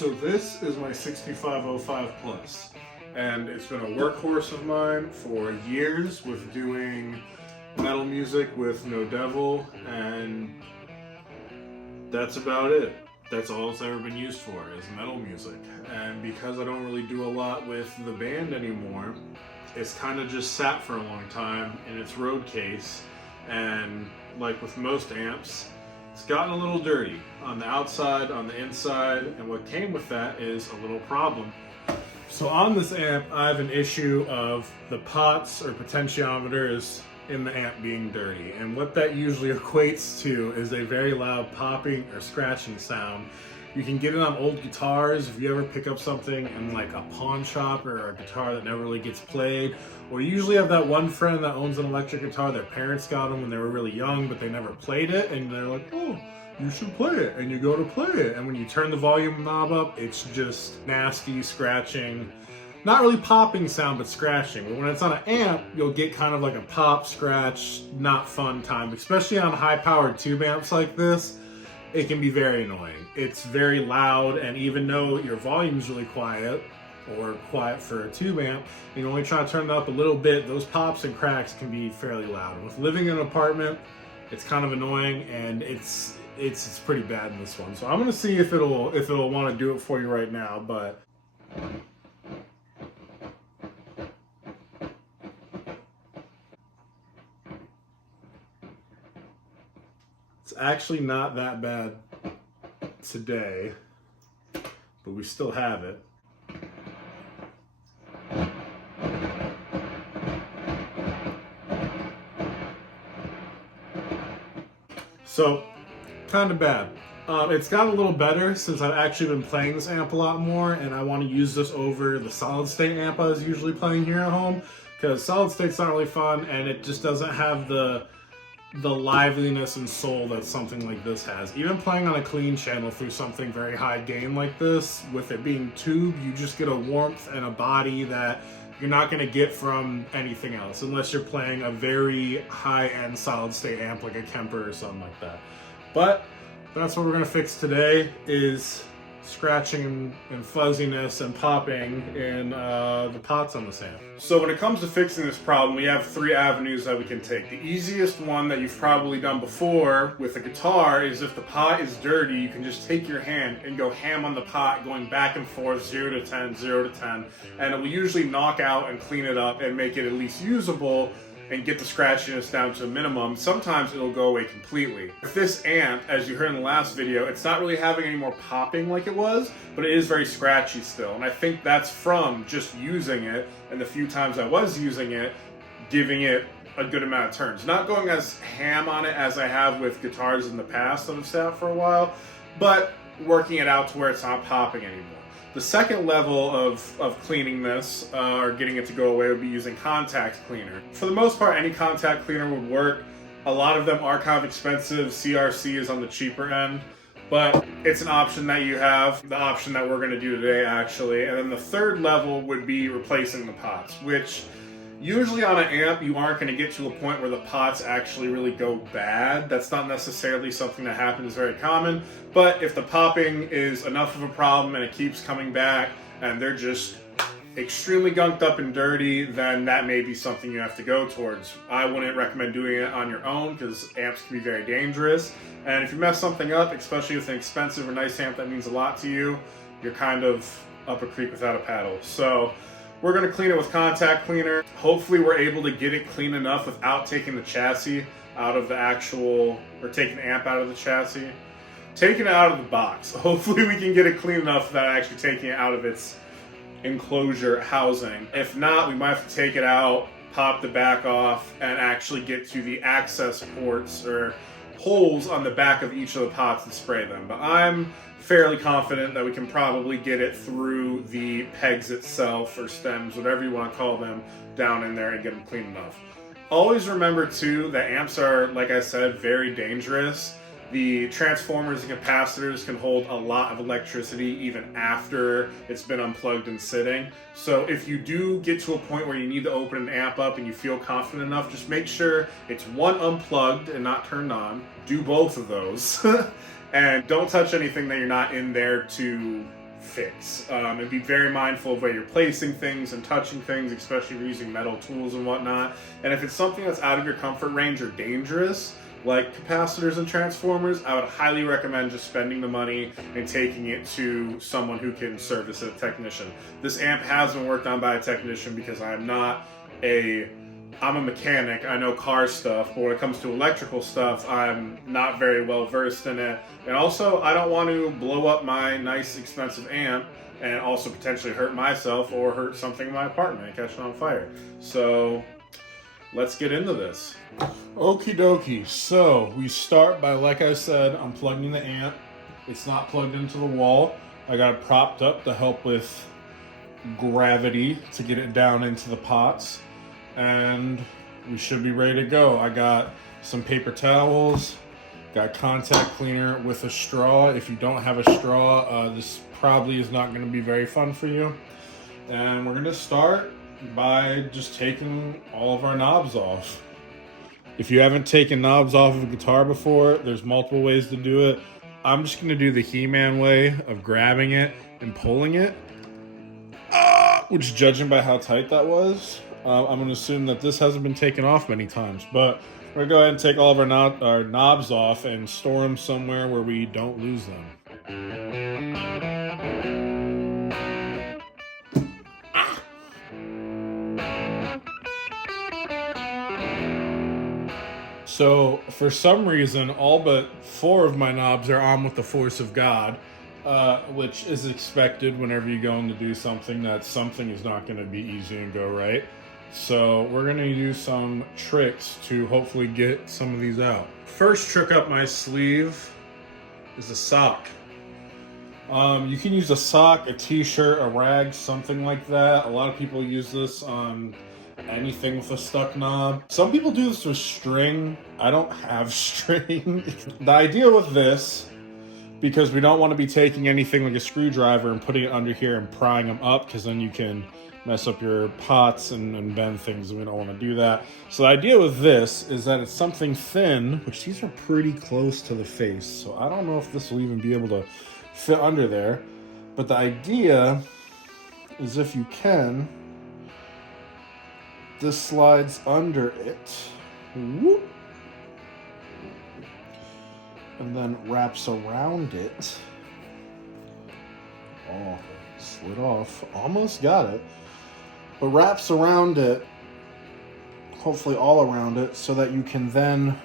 So this is my 6505 Plus, and it's been a workhorse of mine for years with doing metal music with No Devil, and that's about it. That's all it's ever been used for, is metal music. And because I don't really do a lot with the band anymore, it's kind of just sat for a long time in its road case, and like with most amps, it's gotten a little dirty on the outside, on the inside, and what came with that is a little problem. So on this amp, I have an issue of the pots or potentiometers in the amp being dirty, and what that usually equates to is a very loud popping or scratching sound. You can get it on old guitars if you ever pick up something in like a pawn shop or a guitar that never really gets played, or you usually have that one friend that owns an electric guitar. Their parents got them when they were really young, but they never played it, and they're like, oh, you should play it, and you go to play it, and when you turn the volume knob up, it's just nasty scratching. Not really popping sound, but scratching. But when it's on an amp, you'll get kind of like a pop, scratch, not fun time, especially on high-powered tube amps like this. It can be very annoying. It's very loud, and even though your volume's really quiet, or quiet for a tube amp, you can only try to turn it up a little bit, those pops and cracks can be fairly loud. And with living in an apartment, it's kind of annoying, and it's pretty bad in this one. So I'm gonna see if it'll want to do it for you right now, but it's actually not that bad today, but we still have it. So, kind of bad. It's gotten a little better since I've actually been playing this amp a lot more, and I want to use this over the solid state amp I was usually playing here at home, because solid state's not really fun, and it just doesn't have the liveliness and soul that something like this has. Even playing on a clean channel through something very high gain like this, with it being tube, you just get a warmth and a body that you're not going to get from anything else, unless you're playing a very high-end solid state amp like a Kemper or something like that. But that's what we're going to fix today, is scratching and fuzziness and popping in the pots on this amp. So when it comes to fixing this problem, we have three avenues that we can take. The easiest one that you've probably done before with a guitar is if the pot is dirty, you can just take your hand and go ham on the pot, going back and forth, 0 to 10, 0 to 10, and it will usually knock out and clean it up and make it at least usable and get the scratchiness down to a minimum. Sometimes it'll go away completely. With this amp, as you heard in the last video, it's not really having any more popping like it was, but it is very scratchy still. And I think that's from just using it, and the few times I was using it, giving it a good amount of turns. Not going as ham on it as I have with guitars in the past that have sat for a while, but working it out to where it's not popping anymore. The second level of cleaning this, or getting it to go away, would be using contact cleaner. For the most part, any contact cleaner would work. A lot of them are kind of expensive. CRC is on the cheaper end, but it's an option that you have, the option that we're going to do today actually. And then the third level would be replacing the pots, which usually on an amp, you aren't going to get to a point where the pots actually really go bad. That's not necessarily something that happens very common, but if the popping is enough of a problem and it keeps coming back and they're just extremely gunked up and dirty, then that may be something you have to go towards. I wouldn't recommend doing it on your own because amps can be very dangerous. And if you mess something up, especially with an expensive or nice amp that means a lot to you, you're kind of up a creek without a paddle. So we're going to clean it with contact cleaner. Hopefully we're able to get it clean enough without taking the chassis out of the actual, or taking the amp out of the chassis. Taking it out of the box. Hopefully we can get it clean enough without actually taking it out of its enclosure housing. If not, we might have to take it out, pop the back off, and actually get to the access ports or holes on the back of each of the pots and spray them. But I'm fairly confident that we can probably get it through the pegs itself, or stems, whatever you want to call them, down in there and get them clean enough. Always remember too that amps are, like I said, very dangerous. The transformers and capacitors can hold a lot of electricity even after it's been unplugged and sitting. So if you do get to a point where you need to open an amp up and you feel confident enough, just make sure it's one, unplugged and not turned on. Do both of those. And don't touch anything that you're not in there to fix. And be very mindful of where you're placing things and touching things, especially if you're using metal tools and whatnot. And if it's something that's out of your comfort range or dangerous, like capacitors and transformers, I would highly recommend just spending the money and taking it to someone who can service it, a technician. This amp has been worked on by a technician because I'm a mechanic, I know car stuff, but when it comes to electrical stuff, I'm not very well versed in it. And also, I don't want to blow up my nice, expensive amp and also potentially hurt myself or hurt something in my apartment and catch it on fire. So, let's get into this. Okie dokie, so we start by, like I said, unplugging the amp. It's not plugged into the wall. I got it propped up to help with gravity to get it down into the pots. And we should be ready to go. I got some paper towels, got contact cleaner with a straw. If you don't have a straw, this probably is not going to be very fun for you. And we're going to start by just taking all of our knobs off. If you haven't taken knobs off of a guitar before, there's multiple ways to do it. I'm just going to do the He-Man way of grabbing it and pulling it, which, judging by how tight that was, I'm going to assume that this hasn't been taken off many times, but we're going to go ahead and take all of our knobs off and store them somewhere where we don't lose them. So, for some reason, all but 4 of my knobs are on with the force of God, which is expected whenever you go in to do something, that something is not going to be easy and go right. So we're going to use some tricks to hopefully get some of these out. First trick up my sleeve is a sock. You can use a sock, a t-shirt, a rag, something like that. A lot of people use this on anything with a stuck knob. Some people do this with string. I don't have string. The idea with this, because we don't want to be taking anything like a screwdriver and putting it under here and prying them up, because then you can mess up your pots and bend things, and we don't want to do that. So the idea with this is that it's something thin, which these are pretty close to the face, so I don't know if this will even be able to fit under there. But the idea is, if you can, this slides under it, whoop, and then wraps around it. Oh, slid off. Almost got it. But wraps around it, hopefully all around it, so that you can then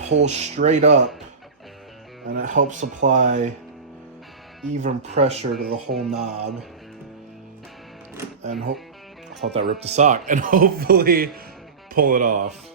pull straight up, and it helps apply even pressure to the whole knob. And I thought that ripped the sock. And hopefully pull it off.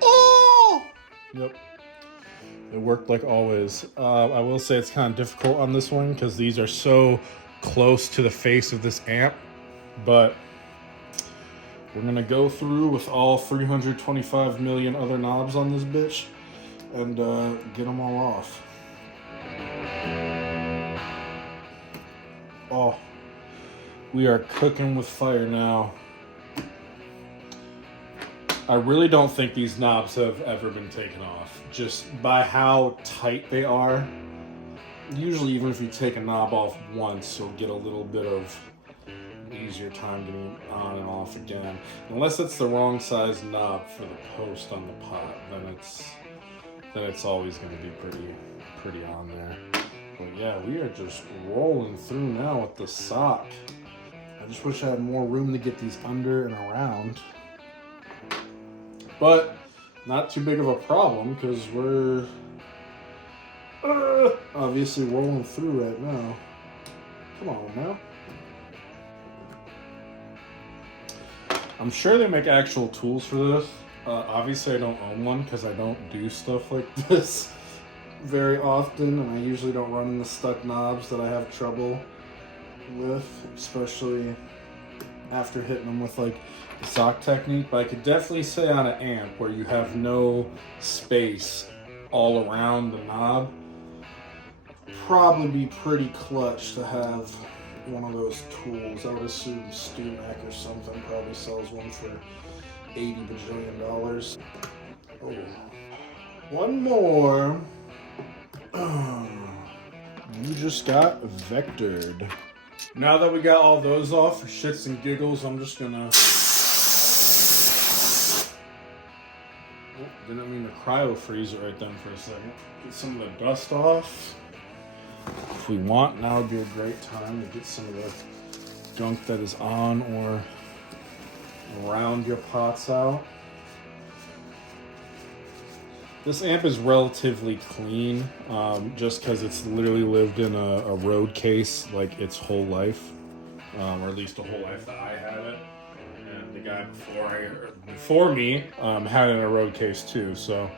Oh! Yep. It worked like always. I will say it's kind of difficult on this one because these are so close to the face of this amp, but we're gonna go through with all 325 million other knobs on this bitch and get them all off. Oh, we are cooking with fire now. I really don't think these knobs have ever been taken off, just by how tight they are. Usually, even if you take a knob off once, you'll get a little bit of easier time getting on and off again. Unless it's the wrong size knob for the post on the pot, then it's always going to be pretty on there. But yeah, we are just rolling through now with the sock. I just wish I had more room to get these under and around. But not too big of a problem because we're obviously rolling through right now. Come on now. I'm sure they make actual tools for this. Obviously I don't own one because I don't do stuff like this very often, and I usually don't run into stuck knobs that I have trouble with, especially after hitting them with like the sock technique. But I could definitely say on an amp where you have no space all around the knob, probably be pretty clutch to have one of those tools. I would assume StuMac or something probably sells one for $80 bajillion. Oh. One more. You just got vectored. Now that we got all those off for shits and giggles, I'm just gonna... Oh, didn't mean to cryo freeze it right then for a second. Get some of the dust off. If we want, now would be a great time to get some of the gunk that is on or around your pots out. This amp is relatively clean, just because it's literally lived in a road case like its whole life, or at least the whole life that I had it. And the guy before me had it in a road case too, so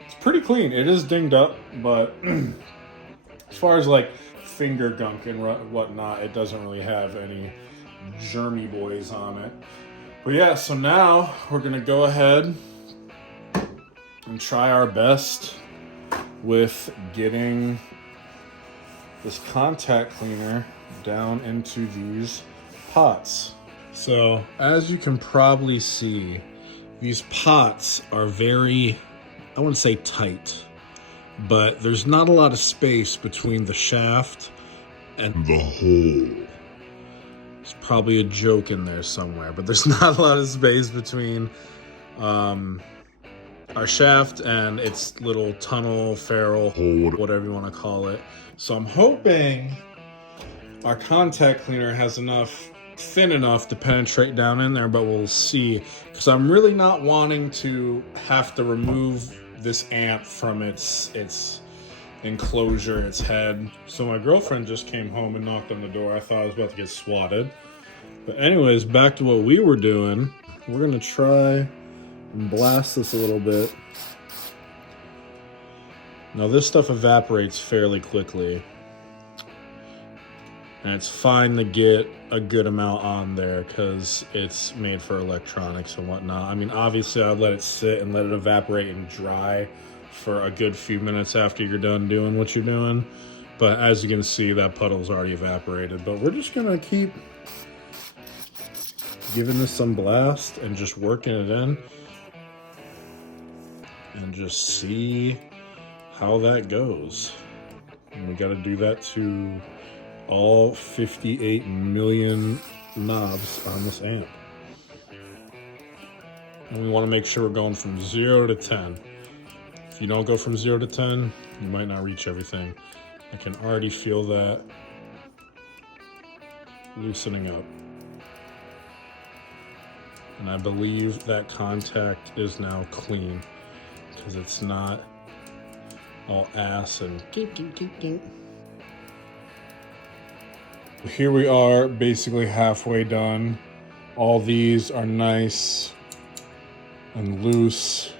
it's pretty clean. It is dinged up, but as far as like finger gunk and whatnot, it doesn't really have any germy boys on it. But yeah, so now we're gonna go ahead and try our best with getting this contact cleaner down into these pots. So as you can probably see, these pots are very, I wouldn't say tight, but there's not a lot of space between the shaft and the hole. There's probably a joke in there somewhere, but there's not a lot of space between our shaft and its little tunnel, ferrule, hole, whatever you want to call it. So I'm hoping our contact cleaner has enough, thin enough to penetrate down in there, but we'll see. Because I'm really not wanting to have to remove this amp from its enclosure, its head. So my girlfriend just came home and knocked on the door. I thought I was about to get swatted. But anyways, back to what we were doing. We're gonna try and blast this a little bit. Now this stuff evaporates fairly quickly, and it's fine to get a good amount on there because it's made for electronics and whatnot. I mean, obviously I'd let it sit and let it evaporate and dry for a good few minutes after you're done doing what you're doing, but as you can see, that puddle's already evaporated. But we're just gonna keep giving this some blast and just working it in and just see how that goes. And we got to do that to all 58 million knobs on this amp. And we want to make sure we're going from 0 to 10. If you don't go from 0 to 10, you might not reach everything. I can already feel that loosening up. And I believe that contact is now clean, because it's not all ass and here we are, basically halfway done. All these are nice and loose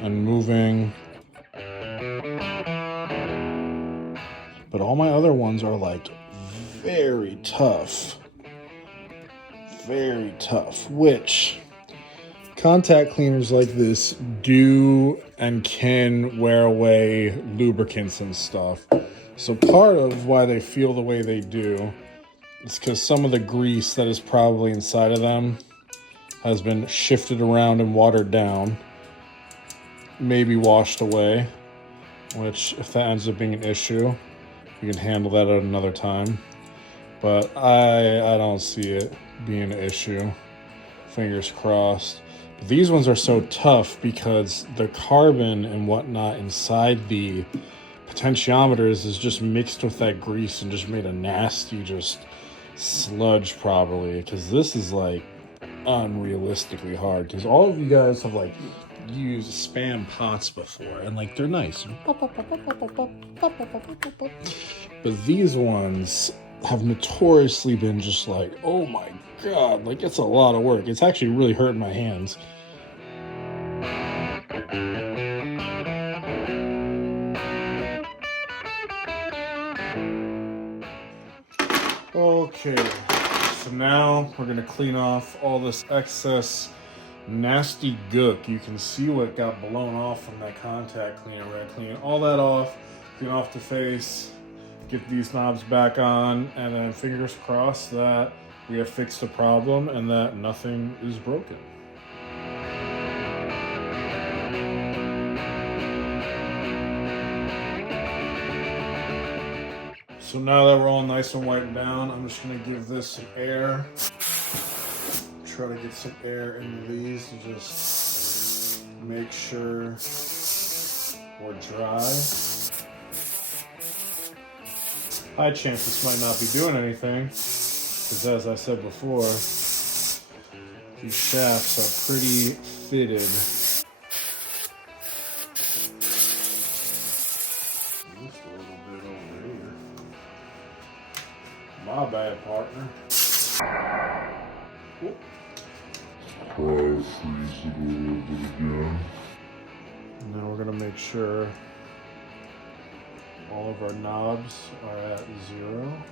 and moving, but all my other ones are like very tough, which contact cleaners like this do and can wear away lubricants and stuff. So part of why they feel the way they do is because some of the grease that is probably inside of them has been shifted around and watered down, maybe washed away, which if that ends up being an issue, you can handle that at another time. But I don't see it being an issue. Fingers crossed. But these ones are so tough because the carbon and whatnot inside the potentiometers is just mixed with that grease and just made a nasty just sludge probably, because this is like unrealistically hard. Because all of you guys have like used spam pots before and like they're nice, but these ones have notoriously been just like, oh my god, like it's a lot of work. It's actually really hurting my hands. Okay, so now we're gonna clean off all this excess nasty gook. You can see what got blown off from that contact cleaner. We're gonna clean all that off, clean off the face, get these knobs back on, and then fingers crossed that we have fixed the problem and that nothing is broken. So now that we're all nice and wiped down, I'm just gonna give this some air. Try to get some air into these to just make sure we're dry. High chance this might not be doing anything, because as I said before, these shafts are pretty fitted. Just a little bit over here. My bad, partner. Whoop. Freeze it a little bit again. Now we're going to make sure all of our knobs are at 0,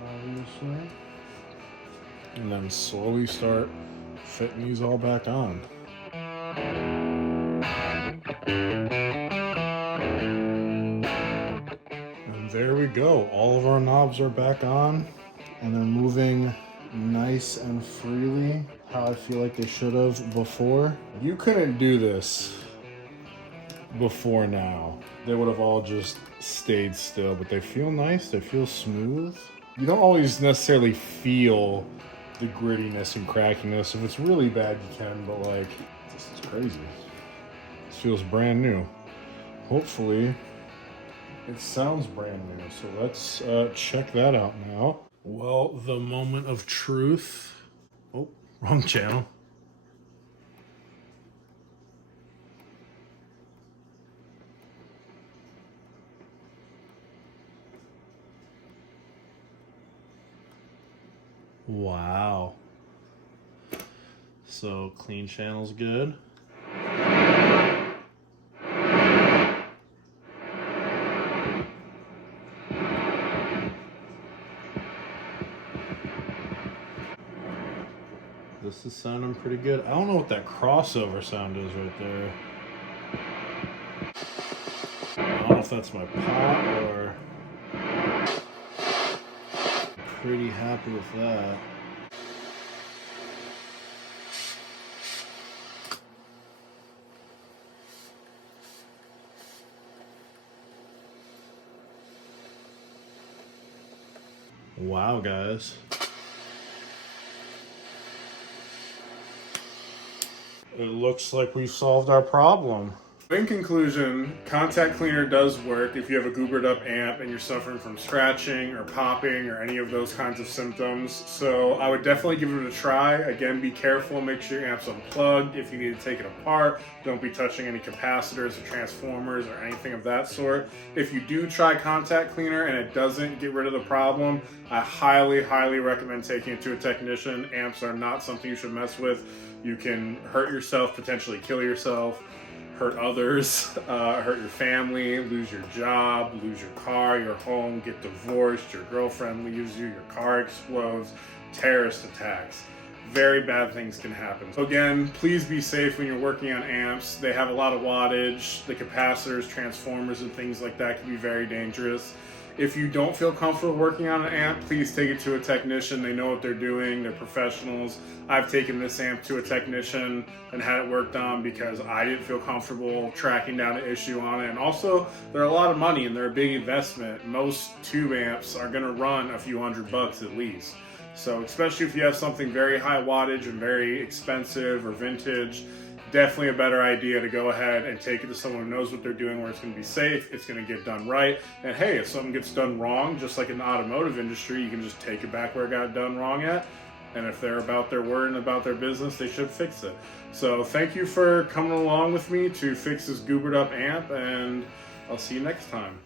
obviously. And then slowly start fitting these all back on. And there we go. All of our knobs are back on and they're moving nice and freely, how I feel like they should have before. You couldn't do this before now. They would have all just stayed still, but they feel nice, they feel smooth. You don't always necessarily feel the grittiness and crackiness. If it's really bad, you can, but like, this is crazy. This feels brand new. Hopefully, it sounds brand new. So let's check that out now. Well, the moment of truth. Oh, wrong channel. Wow. So clean channel's good. This is sounding pretty good. I don't know what that crossover sound is right there. I don't know if that's my pot or... Pretty happy with that. Wow, guys. It looks like we solved our problem. In conclusion, contact cleaner does work if you have a goobered up amp and you're suffering from scratching or popping or any of those kinds of symptoms. So I would definitely give it a try. Again, be careful, make sure your amp's unplugged. If you need to take it apart, don't be touching any capacitors or transformers or anything of that sort. If you do try contact cleaner and it doesn't get rid of the problem, I highly, highly recommend taking it to a technician. Amps are not something you should mess with. You can hurt yourself, potentially kill yourself, hurt others, hurt your family, lose your job, lose your car, your home, get divorced, your girlfriend leaves you, your car explodes, terrorist attacks. Very bad things can happen. So again, please be safe when you're working on amps. They have a lot of wattage. The capacitors, transformers, and things like that can be very dangerous. If you don't feel comfortable working on an amp, please take it to a technician. They know what they're doing. They're professionals. I've taken this amp to a technician and had it worked on because I didn't feel comfortable tracking down an issue on it. And also, they're a lot of money and they're a big investment. Most tube amps are gonna run a few $100 at least. So especially if you have something very high wattage and very expensive or vintage, definitely a better idea to go ahead and take it to someone who knows what they're doing, where it's going to be safe, it's going to get done right. And hey, if something gets done wrong, just like in the automotive industry, you can just take it back where it got done wrong at. And if they're about their word and about their business, they should fix it. So thank you for coming along with me to fix this goobered up amp, and I'll see you next time.